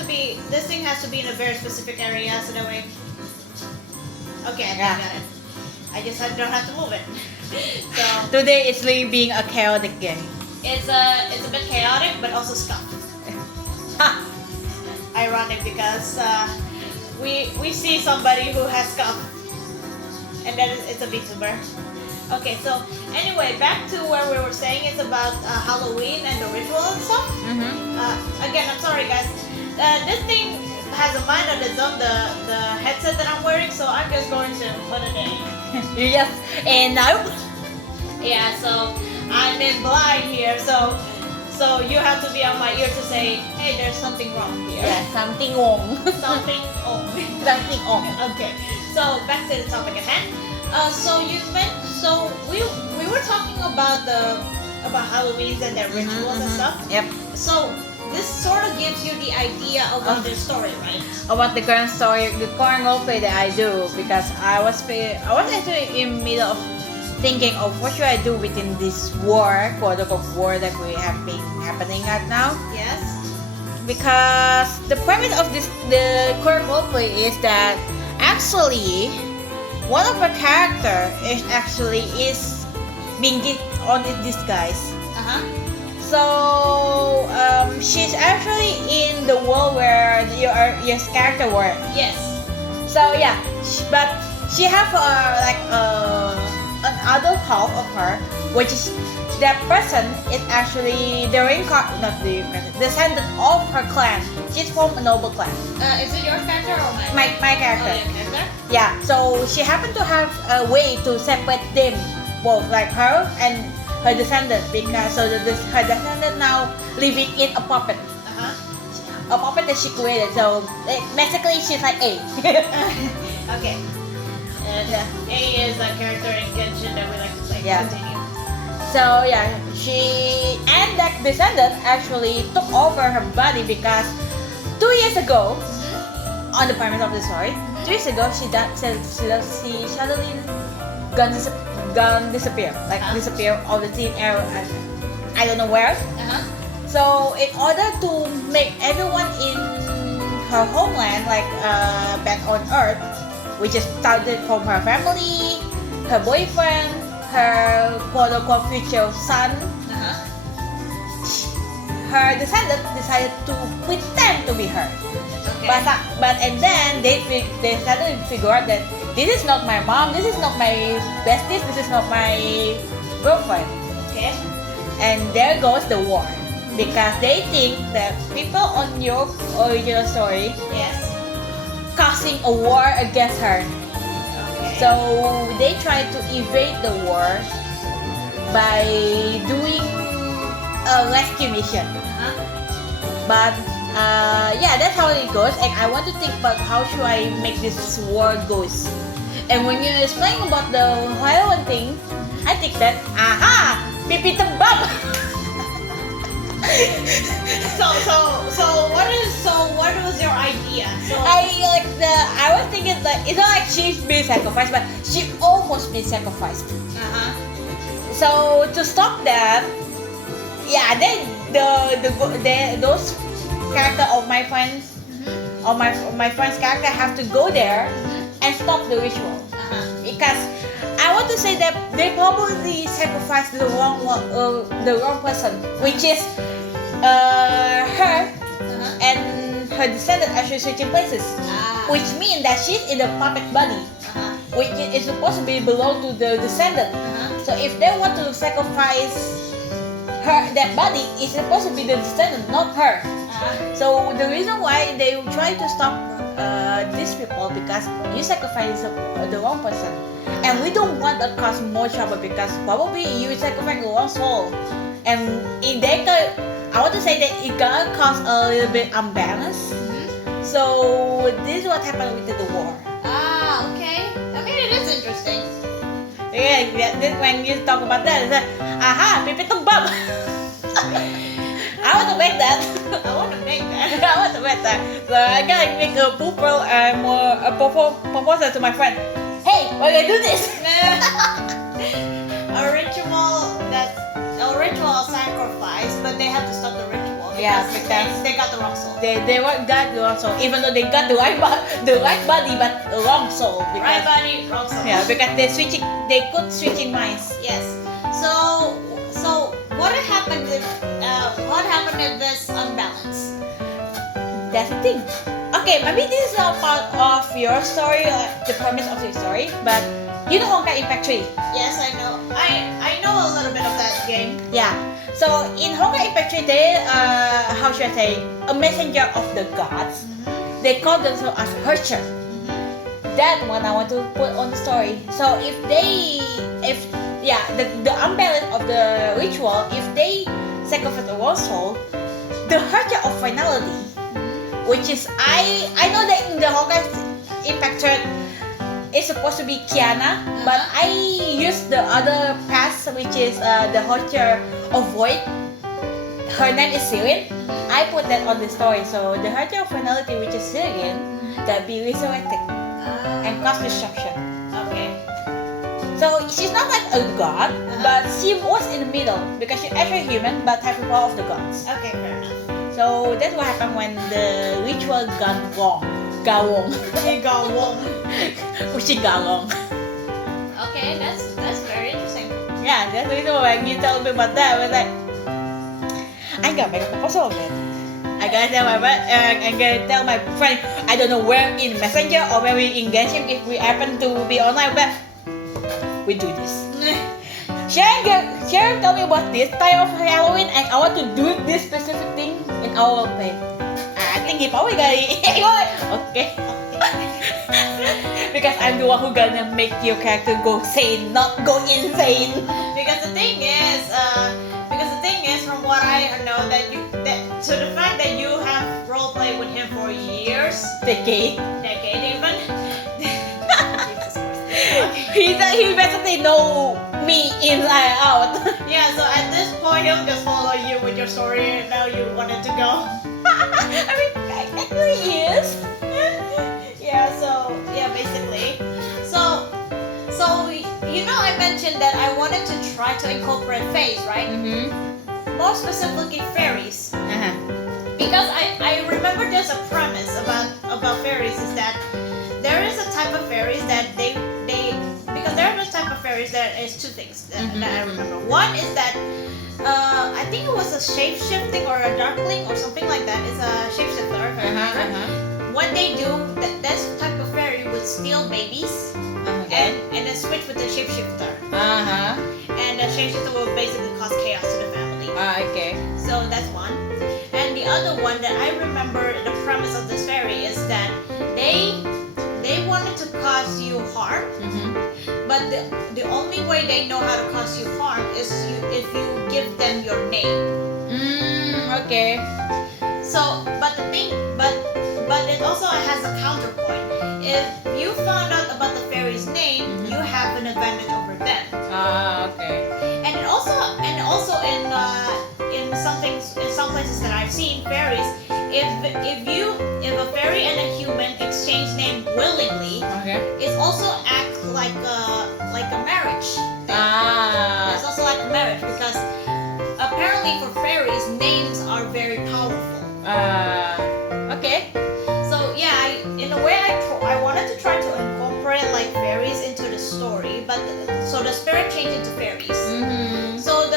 to be. This thing has to be in a very specific area, so that way. Okay, I Yeah. got it. I just don't have to move it. So Today it's like being a chaotic game. it's a bit chaotic, but also scuffed. Ironic because we see somebody who has scuff, and then it's a VTuber. Okay, so anyway, back to where we were saying it's about Halloween and the ritual and stuff. Again, I'm sorry guys. This thing has a mind on its own, the headset that I'm wearing, so I'm just going to put it in. Yes, and now Yeah, so I'm in blind here, so you have to be on my ear to say, hey, there's something wrong here. yeah, something wrong. Something wrong. Something wrong. Okay, so back to the topic at hand. So we were talking about Halloween and their rituals and stuff. Yep. So this sort of gives you the idea of their story, right? About the current story, the current roleplay that I do, because I was actually in middle of thinking of what should I do within this war, quote unquote war that we have been happening right now. Yes. Because the premise of the current roleplay is that actually one of our character is being on its disguise. So she's actually in the world where your character were. Yes. So yeah, but she have an other half of her, which is that person is actually the descendant of her clan. She's from a noble clan. Is it your character or mine? My Oh, character. your character. Yeah, so she happened to have a way to separate them both, like her and her descendant, because so that her descendant now living in a puppet, a puppet that she created. So basically, she's like A. Okay. And A is a character in Genshin that we like to play. Yeah. Continue. So yeah, she and that descendant actually took over her body because 2 years ago, on the premise of the story, 2 years ago she suddenly gone disappear, like disappear of the thin air. I don't know where. So in order to make everyone in her homeland, like back on Earth, which is started from her family, her boyfriend, her quote-unquote future son, her descendant decided to pretend to be her. Okay. But and then they suddenly figure out that this is not my mom, this is not my bestie, this is not my girlfriend. Okay. And there goes the war. Because they think that people on your original story Yes. causing a war against her. Okay. So they try to evade the war by doing a rescue mission. But yeah, that's how it goes. And I want to think about how should I make this war goes. And when you explain about the heroine thing, I think that pipi tembak. So what was your idea? So I was thinking that it's not like she's being sacrificed, but she almost been sacrificed. So to stop that, yeah, then those character of my friends, or my friend's character have to go there and stop the ritual, because I want to say that they probably sacrificed the wrong person, which is her and her descendant actually switching places, which means that she's in the puppet body, which is supposed to be belong to the descendant. So if they want to sacrifice that body, it's supposed to be the descendant, not her. So the reason why they try to stop these people, because you sacrifice the wrong person, and we don't want to cause more trouble, because probably you sacrifice the wrong soul, and in that case, I want to say that it gonna cause a little bit unbalance. So this is what happened with the war. Okay. I mean, it is interesting. Yeah, when you talk about that, it's like, pipi tembak. I want to make that. I want to make that. I want to make that. So I gotta make a proposal to my friend. Hey, we're gonna do this. A ritual sacrifice, but they have to stop the ritual. If Yeah, because because they got the wrong soul. they were got the wrong soul, even though they got the right body, but the wrong soul. Right body, wrong soul. Yeah, because they could switching minds. Yes. So what happened if this unbalance? That's the thing. Okay, maybe this is not part of your story, the premise of your story, but you know Honkai Impact 3? Yes, I know. I know a little bit of that game. Yeah. So in Honkai Impact 3, they how should I say, a messenger of the gods. They call themselves as Hercher. That one I want to put on the story. So if the unbalance of the ritual, if they sacrifice a raw soul, the Hercher of finality, which is I know that in the Honkai Impact 3 it's supposed to be Kiana, but I use the other path, which is the Hercher of Void. Her name is Sirin. I put that on the story. So the Hercher of finality, which is Sirin, that be resurrected and cause destruction. Okay. So she's not like a god, but she was in the middle because she's actually human but have the power of the gods. Okay, fair enough. So that's what happened when the ritual gone wrong. Gawong. Ushigalong. Okay, that's very interesting. Yeah, that's the reason why when you tell me about that, I was like, I gotta make a proposal of it. I gotta tell I'm gonna tell my friend, I don't know where in Messenger or where we engage him if we happen to be online, but we do this. Sharon told me about this time of Halloween and I want to do this specific thing in our play. I think he probably got it. Okay. Because I'm the one who gonna make your character go sane, not go insane. Because the thing is, from what I know, so the fact that you have role played with him for years, Decade even. Jesus Christ. He basically know me inside out. Yeah, so at this point he'll just follow you with your story and now you wanted to go. I mean, actually he is. Yeah, basically. So I mentioned that I wanted to try to incorporate fays, right? More specifically fairies. Because I remember there's a premise about fairies is that there is a type of fairies that they because there is a type of fairies that is two things that I remember. One is that I think it was a shape-shifting or a darkling or something like that. It's a shapeshifter, if I remember. What they do, this type of fairy would steal babies and then switch with the shapeshifter. And the shapeshifter will basically cause chaos to the family. Okay. So that's one. And the other one that I remember the premise of this fairy is that they wanted to cause you harm, but the only way they know how to cause you harm is if you give them your name. Okay. So, but it also has a counterpoint. If you found out about the fairy's name, you have an advantage over them. Okay. And also in some places that I've seen fairies, if a fairy and a human exchange name willingly, it also acts like a marriage. It's also like a marriage because apparently for fairies names are very powerful. Okay. So yeah, in a way I wanted to try to incorporate like fairies into the story, but so the spirit changed into fairies. So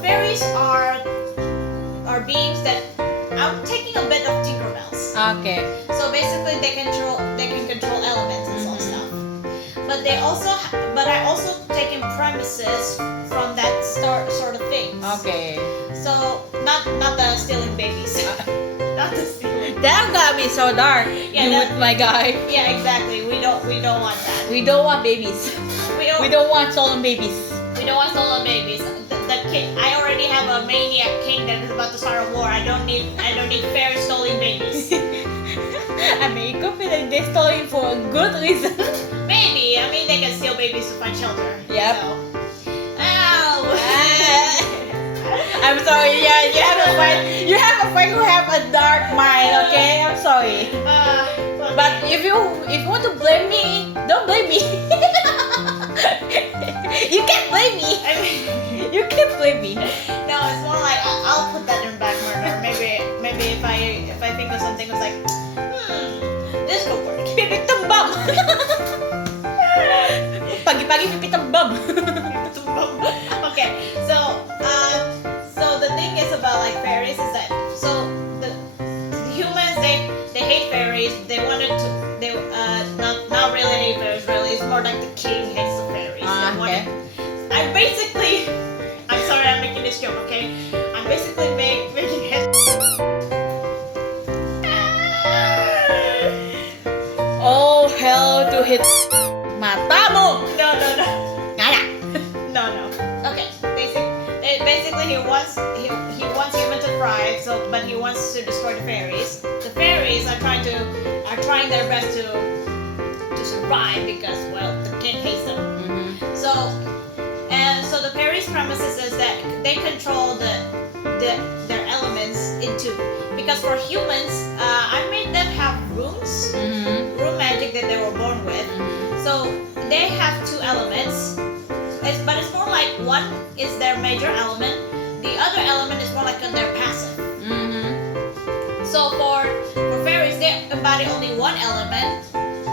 fairies are beings that I'm taking a bit of Tinkerbells. Okay. So basically they can control elements and some stuff. But I also taken premises from that sort of things. Okay. So not the stealing babies. Not the stealing. That gotta be so dark. Yeah, you with my guy. Yeah, exactly. We don't want that. We don't want babies. We don't want stolen babies. We don't want stolen babies. The king, I already have a maniac king that is about to start a war. I don't need fair stolen babies. I mean, it could be that they stole it for a good reason. Maybe. I mean, they can steal babies to find shelter. Yep. So. Ow! I'm sorry. Yeah, you have a friend. You have a friend who have a dark mind. Okay, I'm sorry. Okay. But if you want to blame me, don't blame me. You can't blame me. I mean, You can't blame me. no, it's more like lagi pipi tembem. Okay, so the thing is about like fairies is that the humans they hate fairies. They not really hate fairies. Really, it's more like the king hates the fairies. Okay. I'm sorry, I'm making this joke. Okay, I'm basically making it. Oh hell to hit matamu. No. Nggak ada. No. Okay. Basically, he wants human to thrive. But he wants to destroy the fairies. The fairies are trying their best to survive because the king hates them. So the fairies' premises is that they control their elements into. Because for humans, I made them have rooms, room magic that they were born with. So they have 2 elements. But it's more like one is their major element, the other element is more like their passive. So for fairies, they embody only one element,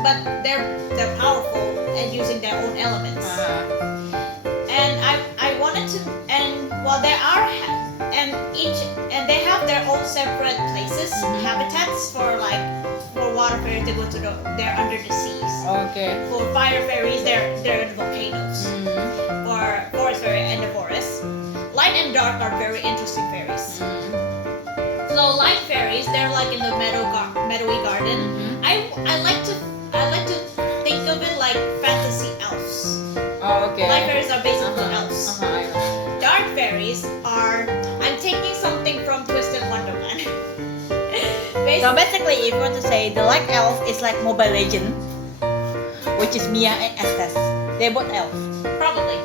but they're powerful and using their own elements. And I wanted to, and while there are and they have their own separate places, habitats for water fairies to go to they're under the seas. Okay. For fire fairies, they're in volcanoes. For forest fairy in the forest. Light and dark are very interesting fairies. So light fairies, they're like in the meadowy garden. I like to think of it like fantasy elves. Oh, okay. Light fairies are basically elves. Dark fairies are. I'm taking something from Twisted Wonderland. So basically, if you want to say the light elf is like Mobile Legend, which is Mia and Estes. They're both elves. Probably.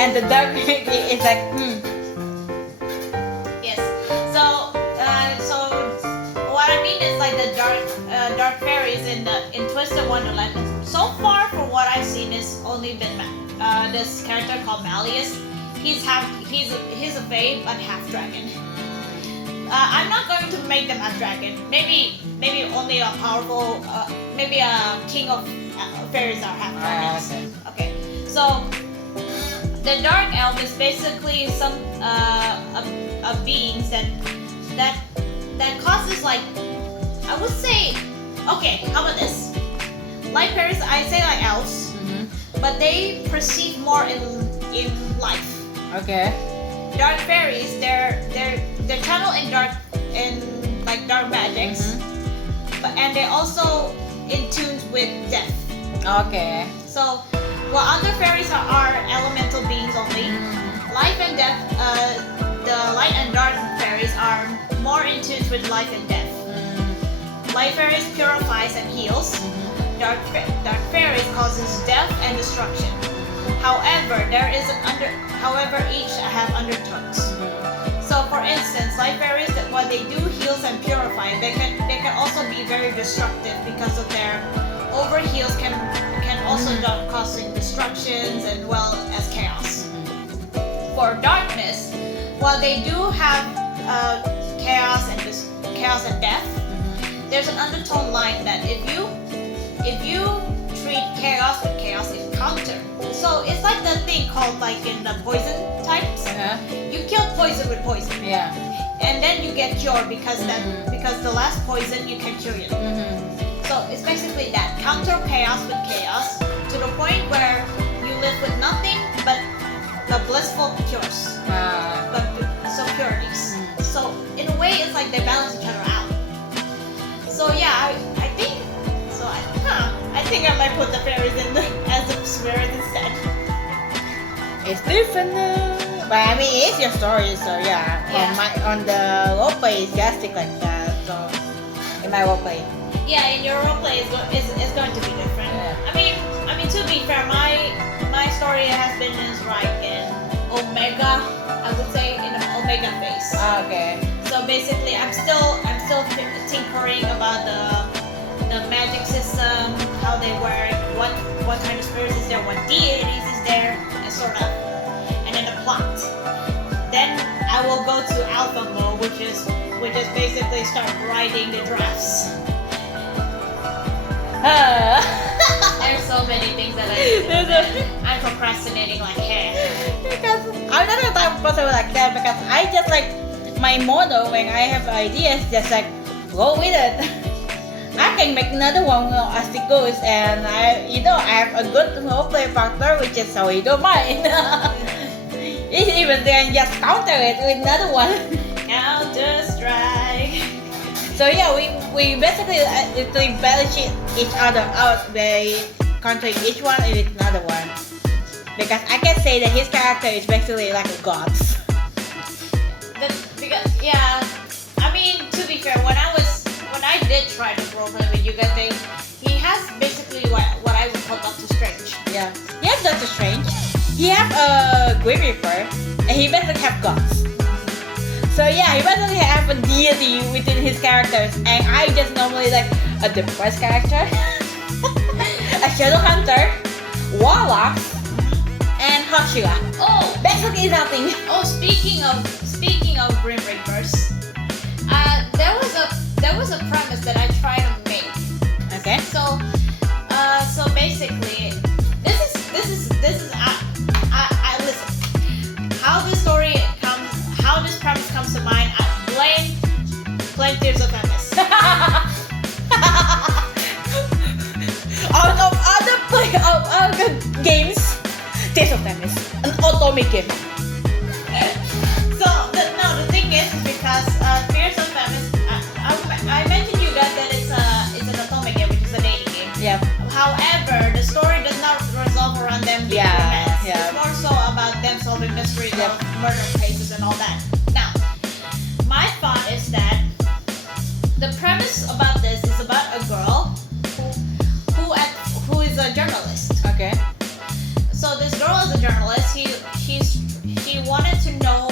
And the dark is like Yes. So what I mean is like the dark fairies in Twisted Wonderland. So far, from what I've seen, is only been this character called Malleus. He's a fae but half dragon. I'm not going to make them a dragon. Maybe only a powerful, maybe a king of fairies are half dragons. Okay. So the dark elf is basically some a beings that causes like, I would say, okay, how about this? Light fairies, I say like elves, but they perceive more in life. okay. Dark fairies, they're channel in dark magics, and they're also in tune with death. Okay. So while other fairies are elemental beings only, life and death, the light and dark fairies are more in tune with life and death. Light fairies purifies and heals. Dark fairies causes death and destruction. However, each have undertones. So, for instance, light fairies, what they do heals and purify. They can also be very destructive because of their overheals can also causing destructions and as chaos. For darkness, while they do have chaos and death, there's an undertone line that if you treat chaos with chaos, it counter. So it's like the thing called like in the poison types. You kill poison with poison. Yeah. And then you get cured because the last poison you can cure it. So it's basically that counter chaos with chaos to the point where you live with nothing but the blissful cures, so purities. So in a way, it's like they balance each other out. So yeah, I think so. I think I might put the fairies as a spirit instead. It's different, but I mean it's your story, so yeah. On the roleplay, it's just like that. So in my roleplay. Yeah, in your roleplay is going to be different. Yeah. I mean to be fair, my story has been like in Omega. I would say in an Omega phase. Okay. So basically, I'm still tinkering about the magic system, how they work, what kind of spirits is there, what deities is there, and sort of, and then the plot. Then I will go to alpha mode, which is basically start writing the drafts. There's so many things that I'm also like that because I just like my motto when I have ideas, just like go with it. I can make another one as it goes, and I have a good roleplay partner, which is Sohito mine. He even then just counter it with another one. Counter Strike. So yeah, we basically literally balance each other out by countering each one with another one. Because I can say that his character is basically like a god. Because yeah, I mean, to be fair, when I did try to roleplay with you guys, he has basically what I would call Doctor Strange. Yeah, he has Doctor Strange. He have a Grim Reaper, and he basically have gods. So yeah, he basically have a deity within his characters, and I just normally like a depressed character, a shadow hunter, warlocks, and Hashira. Oh, Basically nothing. oh, speaking of Grim Reapers, there was a premise that I tried to make. Okay. So basically, this is I listen. How this story comes, how this premise comes to mind, I blame Tears of Femis. Out of other games, Tears of Femis, an automatic game. So the thing is because Tears of Femis, I mentioned you guys that it's an atomic game, which is a dating game. Yeah. However, the story does not resolve around them being Yeah, romance. yeah. It's more so about them solving mysteries Yep. of murder cases and all that. Now, my thought is that the premise about this is about a girl who is a journalist. Okay. So this girl is a journalist. She wanted to know.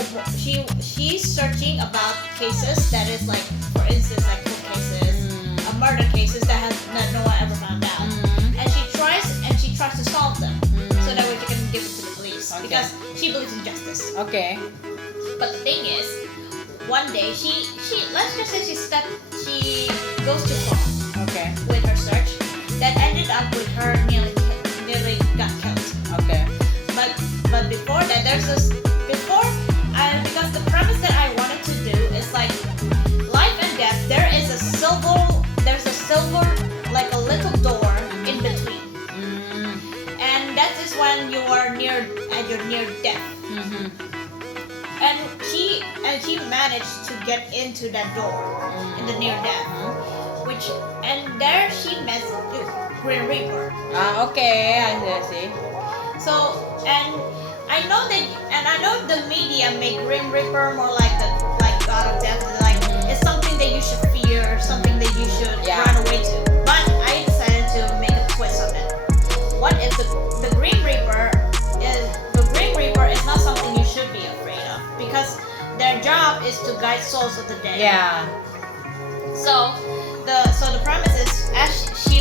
She's searching about cases that is like, for instance, like cold cases, murder cases that no one ever found out, and she tries to solve them so that way she can give it to the police because she believes in justice. Okay. But the thing is, one day she let's just say she goes too far Okay. with her search that ended up with her nearly got killed. Okay. But before that, because the premise that I wanted to do is like life and death. There's a silver like a little door in between, and that is when you are near death. And she managed to get into that door in the near death, and there she met Grim Reaper. Okay. I see. So and I know the media make Grim Reaper more like God of Death, like it's something that you should fear, something that you should run away to. But I decided to make a twist of it. What if the Grim Reaper is not something you should be afraid of because their job is to guide souls of the dead. Yeah. So the premise is as she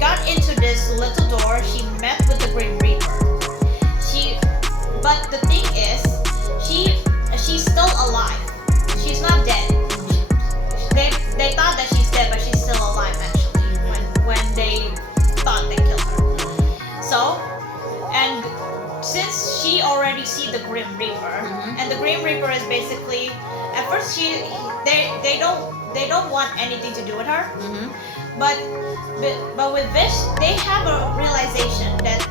got into this little door, she met with the Grim Reaper. But the thing is, she's still alive. She's not dead. They thought that she's dead, but she's still alive actually. When they thought they killed her. So, and since she already see the Grim Reaper, and the Grim Reaper is basically at first they don't want anything to do with her. But with this, they have a realization that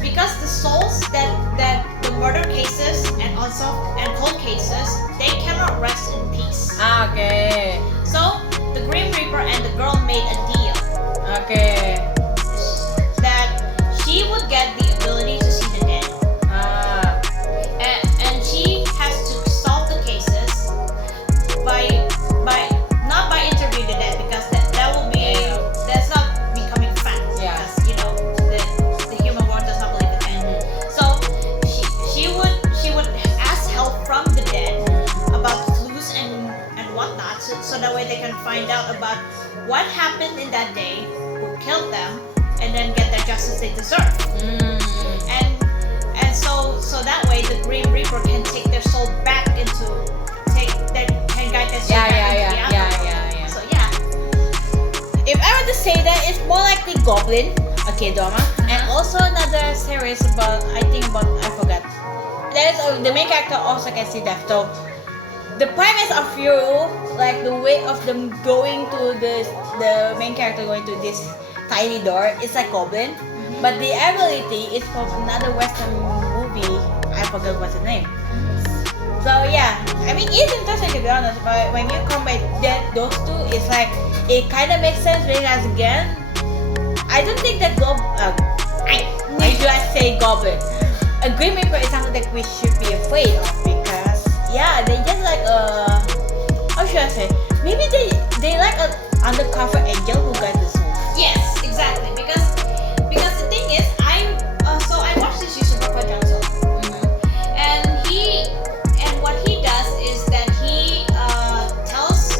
because the souls that the murder cases and cold cases, they cannot rest in peace. Okay. So the Grim Reaper and the girl made a deal Okay. that she would get the ability to see the dead, and she has to solve the cases by not by interviewing the dead because that's not becoming fact because the human world does not believe in dead. So she would ask help from the dead about clues and whatnot so that way they can find out about what happened in that day, who killed them, and then get the justice they deserve. And so that way the Grim Reaper can take their soul back can guide their soul back into the afterlife. So yeah. If I were to say that, it's more likely Goblin, a K-drama, and also another series I forgot. the main character also can see that. So the premise of you, like the way of them going to the main character going to this tiny door is like Goblin, but the ability is from another Western movie. I forgot what's the name. So yeah, I mean it's interesting to be honest, but when you combine those two, it's like it kind of makes sense. Because again, I don't think that why do I say Goblin? A Grim Reaper is something that we should be afraid of because yeah, they just like how should I say? Maybe they like an undercover angel who got the soul. Yes, exactly. Because the thing is, I watched this YouTuber Pak Johnson, and what he does is that he tells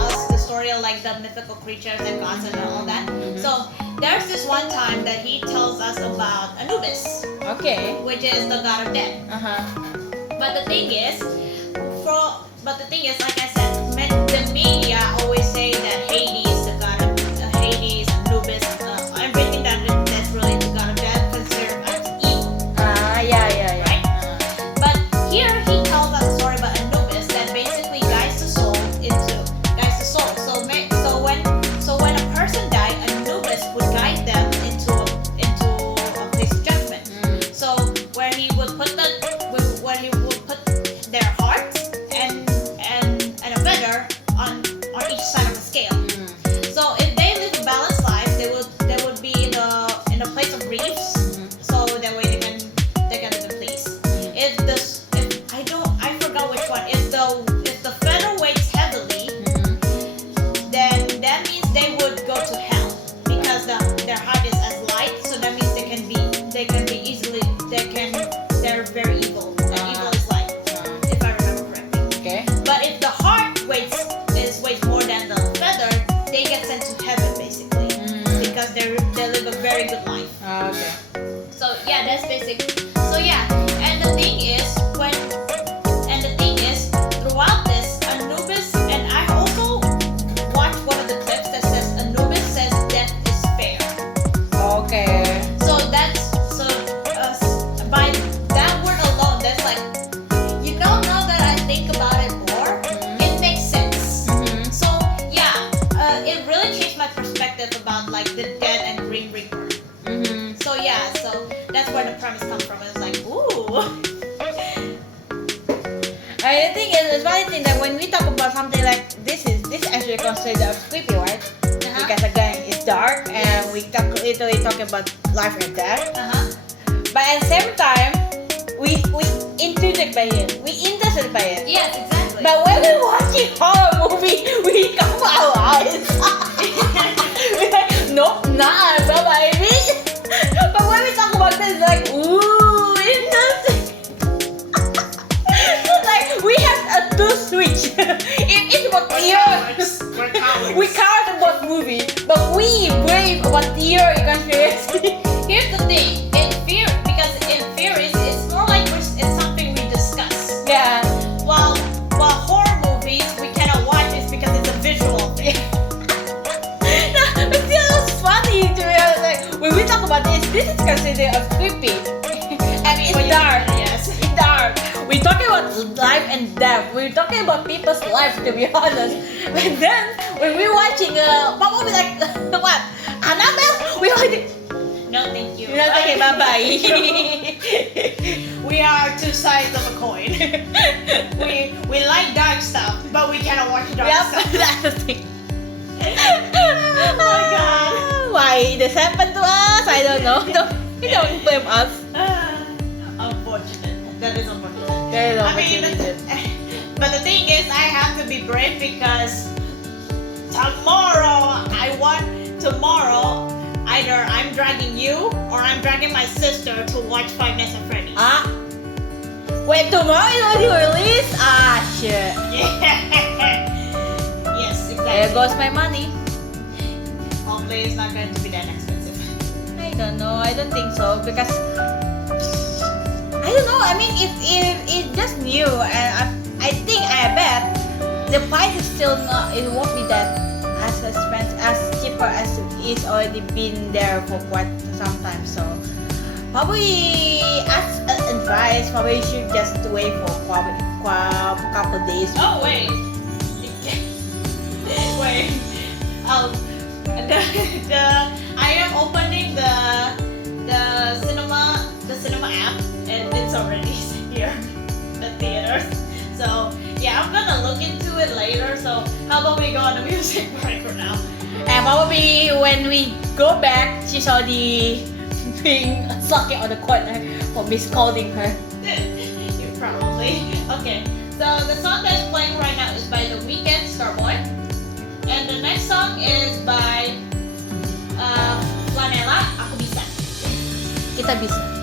us the story of like the mythical creatures and gods and all that. So there's this one time that he tells us about Anubis, Okay. which is the god of death. But the thing is, like I said, the media always say that Hades, the god of Hades, Anubis, everything that's related to god of death considered as evil. Yeah. Right? But here he tells us a story about Anubis that basically guides the soul. So when a person died, Anubis would guide them into a place of judgment. So where he would put their hearts and a feather on each side of the scale. So if they live a balanced life, they would be in a place of reefs. So that way they can live in peace. If I forgot which one. If the feather weighs heavily, then that means they would go to hell because their heart is as light. So that means they're very evil. And evil is light, if I remember correctly. Okay. But if the heart weighs more than the feather, they get sent to heaven basically because they live a very good life. Okay. So yeah, that's basic. So yeah, and the thing is throughout this, Anubis, and I also watched one of the clips that says Anubis says death is fair. Okay. So by that word alone, that's like, now that I think about it more, it makes sense. So yeah, it really changed my perspective about like the dead and Grim Reaper. So yeah, so that's where the premise comes from. It's like, ooh. I think it's funny thing that when we talk about something like this actually considered as creepy, right? Because again, it's dark and we literally talking about life and death. But at the same time, we interested by it. Yes, exactly. But when we're watching horror movie, we cover our eyes. We're like, nope, nah, bye. But when we talk about this, it's like, ooh, interesting. It's like we have a two switch. It's about We're cowards. we covered about movie, but we brave about theory conspiracy. Here's the thing, because in theories, it's more like it's something we discuss. Yeah. While horror movies we cannot watch is because it's a visual thing. But still, it's funny to me. Like when we talk about this is considered as creepy. And it's dark. Yes. It's dark. We're talking about life and death. We're talking about people's life, to be honest. But then when we're watching what will be like what? Annabelle? We watching. No, thank you. You're not okay, bye bye. We are two sides of a coin. we like dark stuff, but we cannot watch dark Yep, stuff. that's the thing. Oh my God. Why this happened to us? I don't know. Don't blame us. Unfortunate. That is unfortunate. There is I mean, opportunity. but the thing is, I have to be brave because tomorrow either I'm dragging you or I'm dragging my sister to watch Five Nights at Freddy's. Wait, tomorrow is already released? Shit. Yes, There exactly. goes my money. Hopefully it's not going to be that expensive. I don't know. I don't think so because I don't know. I mean, if it's just new, and I bet the price is still not. It won't be that as expensive, as cheaper as it's already been there for quite some time. So probably as advice, probably you should just wait for a couple days. Oh wait. Wait. The I am opening the cinema app and it's already here, the theaters. So yeah, I'm gonna look into it later. So how about we go on the music break for now? And probably when we go back, she's already being sucking on the corner for me scolding her. You probably. Okay. So the song that's playing right now is by The Weeknd, Starboy. And the next song is by Flanella, Aku Bisa. Kita bisa.